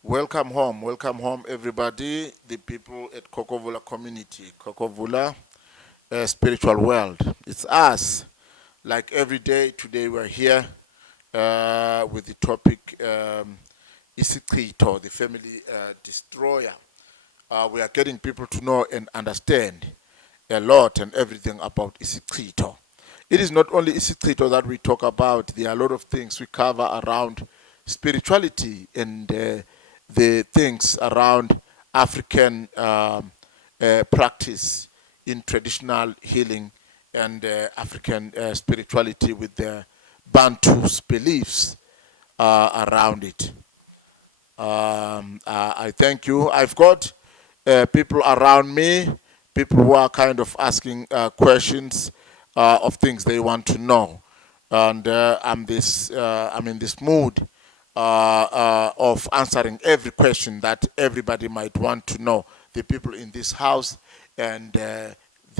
Welcome home, everybody. The people at Kokovula community, Kokovula spiritual world. It's us. Like every day, today we're here with the topic Isichitho, the family destroyer. We are getting people to know and understand a lot and everything about Isichitho. It is not only Isichitho that we talk about. There are a lot of things we cover around spirituality and the things around African practice in traditional healing and African spirituality with the Bantu's beliefs around it. I thank you. I've got people around me, people who are kind of asking questions of things they want to know, and I'm in this mood of answering every question that everybody might want to know. The people in this house and the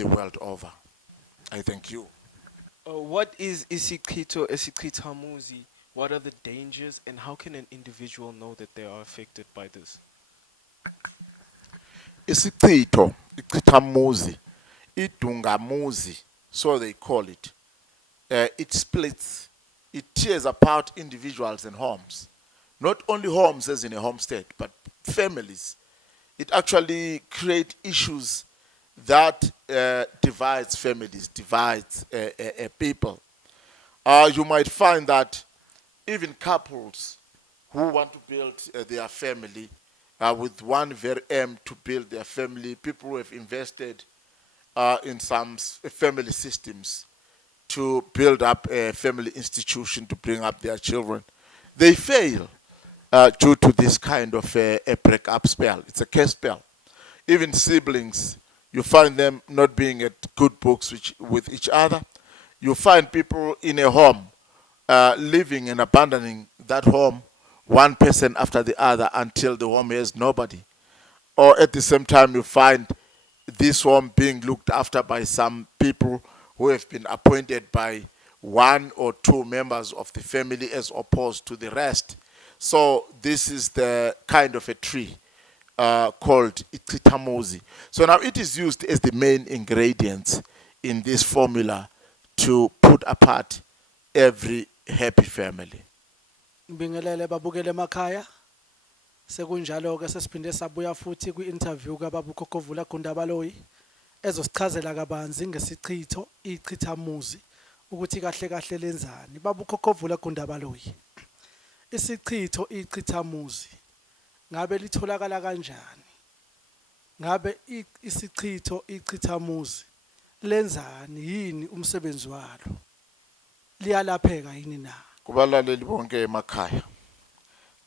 world over. I thank you. What is Isichitho Ichithamuzi? What are the dangers, and how can an individual know that they are affected by this? Isichitho Ichithamuzi, Idungamuzi, so they call it. It splits, it tears apart individuals and homes. Not only homes as in a homestead, but families. It actually creates issues that divides families, divides people. You might find that even couples who want to build their family with one very aim to build their family, people who have invested in some family systems to build up a family institution to bring up their children, they fail due to this kind of a break-up spell. It's a curse spell. Even siblings, you find them not being at good books with each other. You find people in a home living and abandoning that home, one person after the other, until the home has nobody. Or at the same time, you find this home being looked after by some people who have been appointed by one or two members of the family as opposed to the rest. So this is the kind of a tree called chithamuzi. So now it is used as the main ingredient in this formula to put apart every happy family. Ngibingelele babukele emakhaya. Sekunjalo ke sesiphinde sabuya futhi kwi-interview kaBaba uKhokovula Gundabaloyi ezosichazela kabanzi ngesichitho ichithamuzi ukuthi kahle kahle lenzani. Baba uKhokovula Gundabaloyi. Isichitho ichithamuzi ngabe litholakala kanjani? Ngabe isichitho ichithamuzi lenzani, yini umsebenzi walo? Liyalapheka yini na? Kubalaleli bonke emakhaya.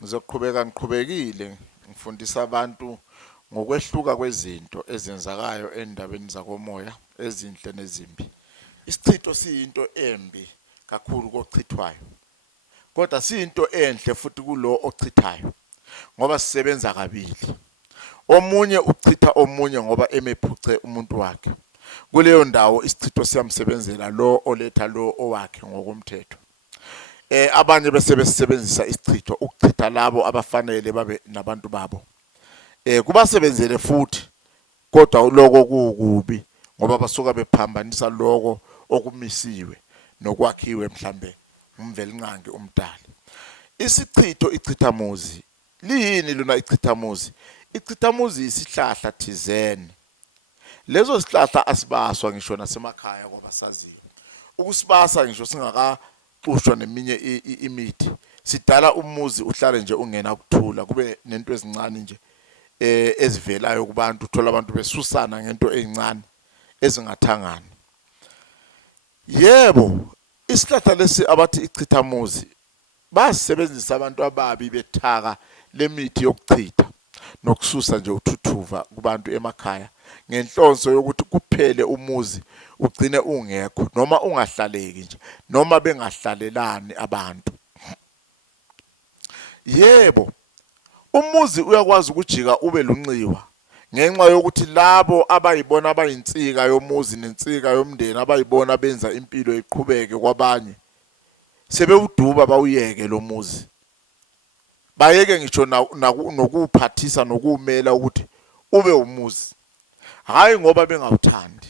Ngiqhubekile ngifundisa abantu ngokwehluka kwezinto ezenzakayo endabeni zakomoya ezinhle nezimbi. Isichitho siyinto embi kakhulu kochithwayo. Kodwa siyinto enhle futhi kulo ochithayo ngoba sisebenza kabili. Omunye uchitha omunye ngoba emephuce umuntu wakhe. Kuleyo ndawo isichitho siyamsebenzela lo oletha lo owakhe ngokomthetho. Abanye besebenzisa isichitho ukuchitha labo abafanele babe nabantu babo. Kubasebenzele futhi kodwa lokho kukubi ngoba basuka bephambanisa lokho okumisiwe nokwakhiwe mhlambe umvelinqangi umdali. Isichitho ichithamuzi liyini lona ichithamuzi? Ichithamuzi isihlahla thizeni. Lezo sihlahla asibaswa ngisho nasemakhaya ngoba saziyo. Ukusibasa ngisho singakaxushwa neminye imithi. Sidala umuzi uhlale nje ungena ukuthula kube nento ezincane nje ezivelayo kubantu, uthola abantu besusana ngento ezincane ezingathangani. Yebo, isihlahla lesi abathi ichithamuzi basebenzisa abantu ababi bethaka lemithi yokuchitha nokususa nje uthuthuva kubantu emakhaya ngenhlonso yokuthi kuphele umuzi ugcine ungekho noma ungahlaleki nje noma bengahlalelani abantu. Yebo, umuzi uyakwazi ukujika ube lunxiwa ngenxa yokuthi labo abayibona abayinsika yomuzi nensika yomndeni abayibona benza impilo iqhubeke kwabanye sebewuduba bawuyeke lo muzi. bayeke ngisho nokuphathisa nokumela ukuthi ube umuzi, hayi ngoba bengawuthandi,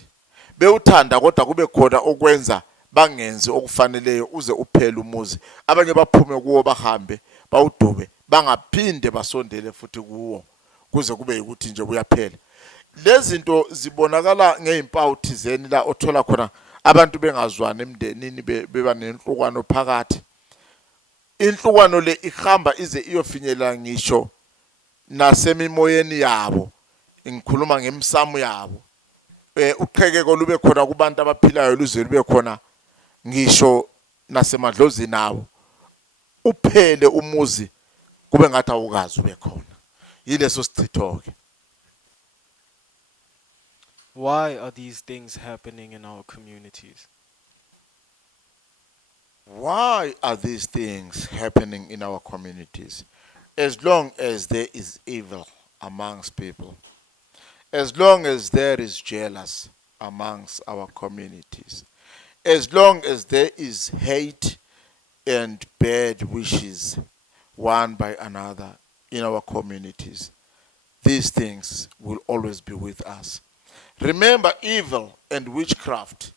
bewuthanda kodwa kube khona okwenza bangenzi okufaneleyo uze uphele umuzi. Abanye baphume kuwo bahambe bawudube, bangaphinde basondele futhi kuwo kuze kube ukuthi nje kuyaphela. Lezi zinto zibonakala ngeimpawu thizeni la othola khona abantu bengazwani emndenini, beba nenhlukano phakathi. Inhlukano le ihamba ize iyofinyelela ngisho nasemimoyeni yabo, ngikhuluma ngemsamo yabo. Uqhekeko lube khona kubantu abaphilayo, luze lube khona ngisho nasemadlozini abo, uphele umuzi kube ngathi awukazi ube khona. Yileso sichitho ke. Why are these things happening in our communities? Why are these things happening in our communities? As long as there is evil amongst people, as long as there is jealous amongst our communities, as long as there is hate and bad wishes one by another in our communities, these things will always be with us. Remember, evil and witchcraft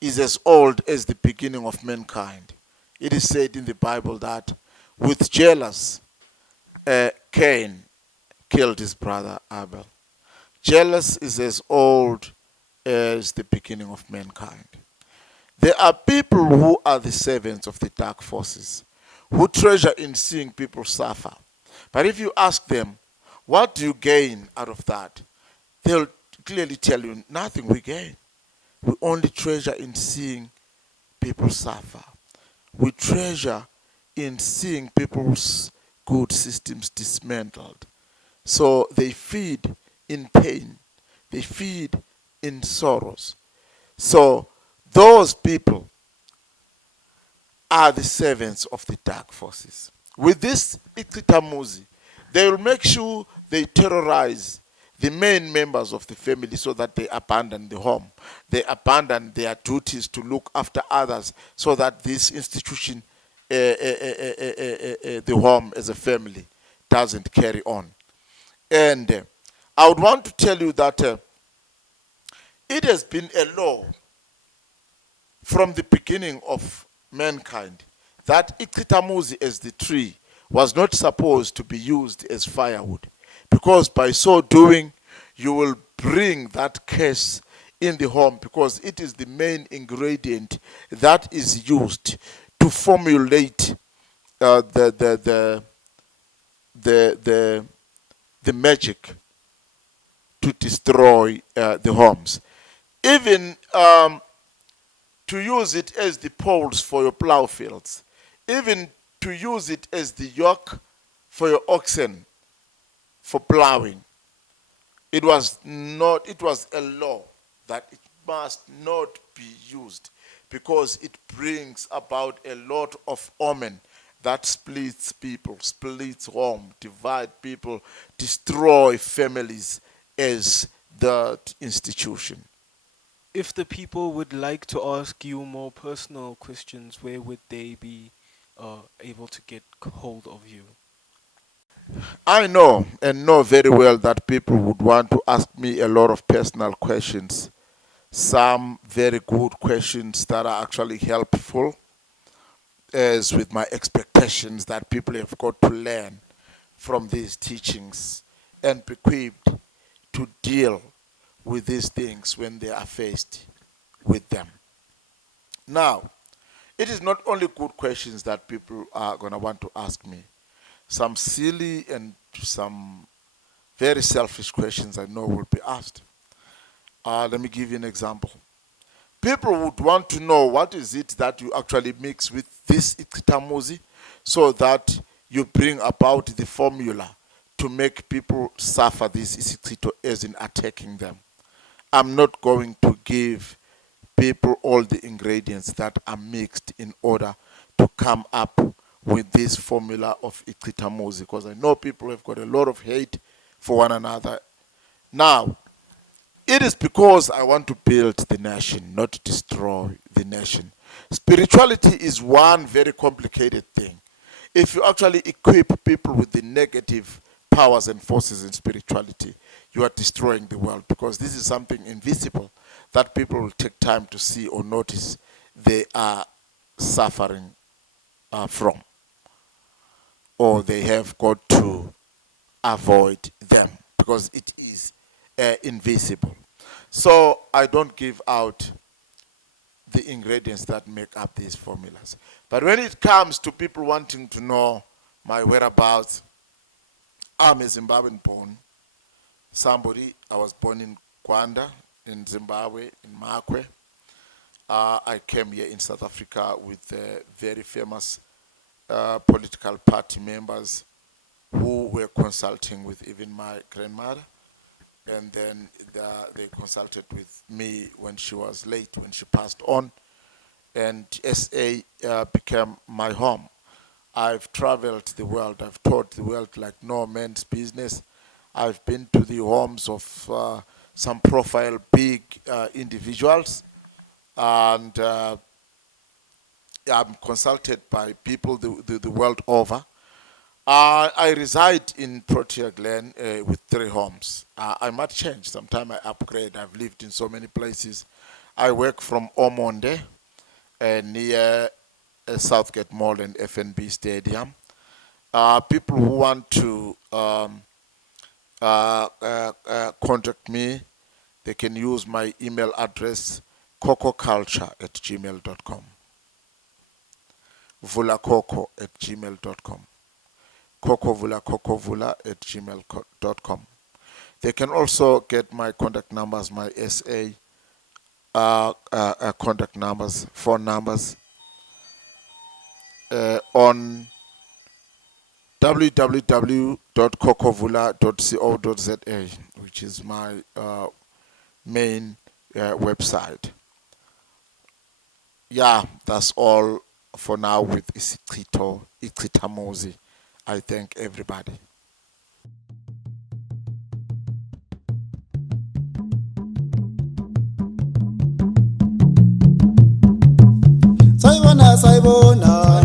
is as old as the beginning of mankind. It is said in the Bible that with jealous, Cain killed his brother Abel. Jealous is as old as the beginning of mankind. There are people who are the servants of the dark forces, who treasure in seeing people suffer. But if you ask them, what do you gain out of that? They'll clearly tell you, nothing we gain. We only treasure in seeing people suffer. We treasure in seeing people's good systems dismantled. So they feed in pain. They feed in sorrows. So those people are the servants of the dark forces. With this chithamuzi, they will make sure they terrorize the main members of the family so that they abandon the home. They abandon their duties to look after others so that this institution, the home as a family, doesn't carry on. And I would want to tell you that it has been a law from the beginning of mankind that chithamuzi as the tree was not supposed to be used as firewood, because by so doing you will bring that curse in the home, because it is the main ingredient that is used to formulate the magic to destroy the homes. Even to use it as the poles for your plow fields, even to use it as the yoke for your oxen for plowing. It was a law that it must not be used, because it brings about a lot of omen that splits people, splits home, divide people, destroy families as the institution. If the people would like to ask you more personal questions, where would they be able to get hold of you? I know and know very well that people would want to ask me a lot of personal questions. Some very good questions that are actually helpful, as with my expectations that people have got to learn from these teachings and be equipped to deal with these things when they are faced with them. Now, it is not only good questions that people are going to want to ask me. Some silly and some very selfish questions I know will be asked. Let me give you an example. People would want to know, what is it that you actually mix with this chithamuzi so that you bring about the formula to make people suffer this isichitho as in attacking them. I'm not going to give people all the ingredients that are mixed in order to come up with this formula of chithamuzi, because I know people have got a lot of hate for one another. Now, it is because I want to build the nation, not destroy the nation. Spirituality is one very complicated thing. If you actually equip people with the negative powers and forces in spirituality, you are destroying the world, because this is something invisible that people will take time to see or notice they are suffering from, or they have got to avoid them, because it is invisible. So I don't give out the ingredients that make up these formulas. But when it comes to people wanting to know my whereabouts, I'm a Zimbabwean born. I was born in Gwanda, in Zimbabwe, in Makwe. I came here in South Africa with very famous political party members who were consulting with even my grandmother. And then they consulted with me when she was late, when she passed on. And SA became my home. I've traveled the world. I've taught the world like no man's business. I've been to the homes of some profile big individuals. And I'm consulted by people the world over. I reside in Protea Glen with 3 homes. I might change. Sometime I upgrade. I've lived in so many places. I work from Omonde near Southgate Mall and FNB Stadium. People who want to contact me, they can use my email address, cococulture@gmail.com. vulacoco@gmail.com. cocovula@gmail.com. They can also get my contact numbers, my SA contact numbers, phone numbers on www.cocovula.co.za, which is my main website. Yeah, that's all for now with Isichitho Ichithamuzi. I thank everybody. Sayibona